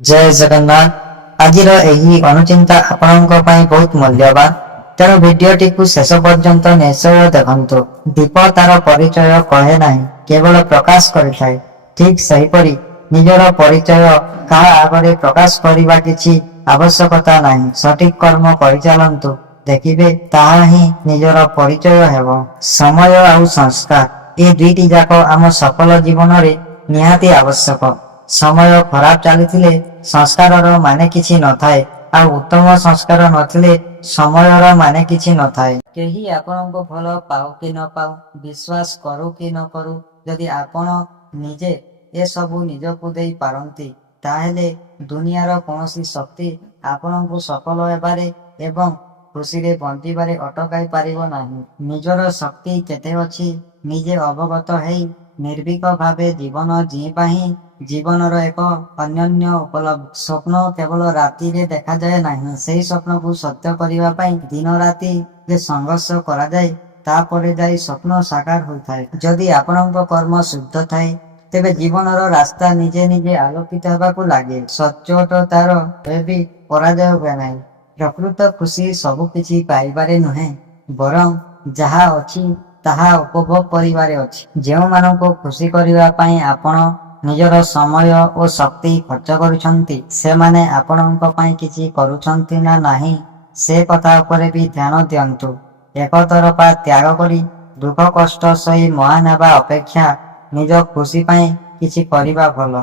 जय जगन्नाथ। आज अनुचिंता आपणों बहुत मूल्यवान, तेणु भिडटी को शेष पर्यंत निश्चय देखु। दीप तार परिचय कहे ना, केवल प्रकाश करें। ठीक सहीपरि निजर परिचय क्या आगे प्रकाश करने किसी आवश्यकता नहीं। सठिक कर्म कर देखिए ताहा ही निजर परिचय हेब। समय और संस्कार ये दुईटी जाक आम सफल जीवन रे निहाती आवश्यक। समय खराब चली संस्कार माने किछि न थाए, आ उत्तम संस्कार नथिले समयर माने किछि न थाए। केही आपन को भल पाऊ कि न पाऊ, विश्वास करू कि न करू, जदि आपण निजे ए सबु निज को देई पारंती ताहेले दुनियार कोनोसी शक्ति आपण को सफल हेबारे एवं खुशी रे बंटिबारे अटकाई पारिबो नाही। निजर शक्ति केते अछि निजे अवगत हेई निर्भीक भावे जीवन जीपा ही जीवनर एक अन्य उपलब्ध। स्वप्न केवल राति रे देखा जाए नहीं, सही स्वप्न को सत्य करिवा पाई दिन राति जे संघर्ष करा जाए तापरे जाई स्वप्न साकार होइथाए। जदि आपणक कर्म शुद्ध थाए तेबे जीवनर रास्ता निजे निजे आलोकित हेबाकू लागे। सचोट तार भी पराजय हुए नहीं। प्रकृत खुशी सबु किछि पाइबारे नुहे, बरं जहा अछि ताहा उपभोग करिबारे अछि। जेउ मानको खुशी करिवा पाई आपण निजर समय और शक्ति खर्च करुछंती, से माने आपणक पाई किछि करुछंती ना नाही से कथा उपरे भी ध्यान दियंतु। एक तरफा त्याग करी दुख कष्ट सही महान हेबा अपेक्षा निज खुशी पाई किछि करिबा भल।